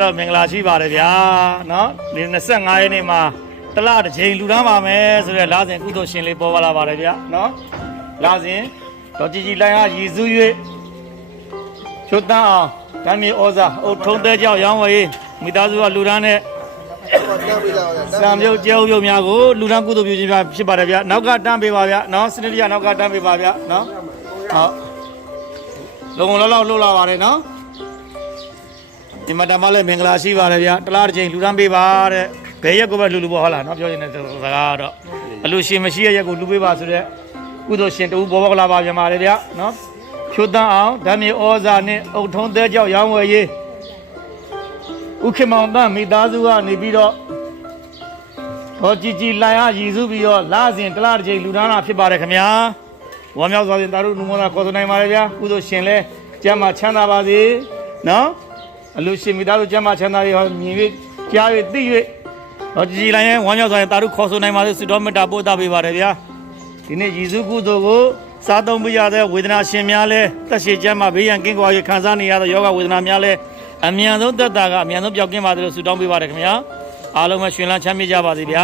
တော့မင်္ဂလာရှိပါတယ်ဗျာနော်ဒီ25ရက်နေ့မှာတလတစ်ချိန်လူတန်းပါမယ်ဆိုတဲ့လာစဉ်ကုသိုလ်ရှင်လေးပေါ်လာပါတယ်ဗျာနော်လာစဉ်တော့ကြည်ကြည်လိုင်းအားရည်စူး၍ချွတ်တန်းအောင်ဓာမြေဩဇာအုတ်ထုံးတဲ့ကြောက်ရောင်းဝယ်မိသားစုကလူတန်းနဲ့စံပြုတ်ကျဲဥပြုတ်များကိုလူတန်းကုသိုလ်ပြုခြင်းများဖြစ်ပါတယ်ဗျာနောက်ကတန်းပေးပါဗျာနော်စနစ်တကျနောက်ကတန်းပေးပါဗျာနော်ဟုတ်လုံလောက်လှုပ်လာပါတယ်နော်ဒီမှာတမလည်းမင်္ဂလာရှိပါတယ်ဗျာတလားတစ်ချိန်လူတန်းပေးပါတဲ့ဘယ်ရက်ကိုပဲလူပေါ့ဟုတ်လားနော်ပြောရင်လည်းစကားတော့အလူရှင်မရှိရဲ့ရက်ကိုလူပေးပါဆိုတဲ့ကုသိုလ်ရှင်တူဘောကလာပါပြန်ပါတယ်ဗျာနော်ဖြိုးတန်းအောင်ဓာမြေဩဇာနဲ့အုတ်ထုံးသေးကြောက်ရောင်းဝယ်ရေးဥခေမောင်တန်းမိသားစုကနေပြီးတော့တော်ကြည်ကြည်လိုင်အားရည်စုပြီးတော့လာစဉ်တလားတစ်ချိန်လူတန်းလာဖြစ်ပါတယ်ခင်ဗျာဝမ်းမြောက်စွာဖြင့်တာတို့လူမောသာခေါ်ဆိုနိုင်ပါတယ်ဗျာကုသိုလ်ရှင်လဲကျမ်းမှာချမ်းသာပါစေနော်အလူရှင်မိသားစုကျမ်းမာချမ်းသာရေးဟောမြင်၍ကြား၍သိ၍တော့ကြည်လိုင်းရင်ဝမ်းမြောက်စွာရင်တာတို့ခေါ်ဆိုနိုင်ပါစေဆုတော်မေတ္တာပို့သပေးပါတယ်ဗျာဒီနေ့ရည်စူးကုသိုလ်ကိုစားသုံးပြရတဲ့ဝေဒနာရှင်များလဲသက်ရှိကျမ်းမာဘေးရန်ကင်းကွာ၍ခံစားနေရတဲ့ယောဂဝေဒနာများလဲအမြန်ဆုံးသက်တာကအမြန်ဆုံးပျောက်ကင်းပါစေလို့ဆုတောင်းပေးပါတယ်ခင်ဗျာအားလုံးပဲရှင်လန်းချမ်းမြေ့ကြပါစေဗျာ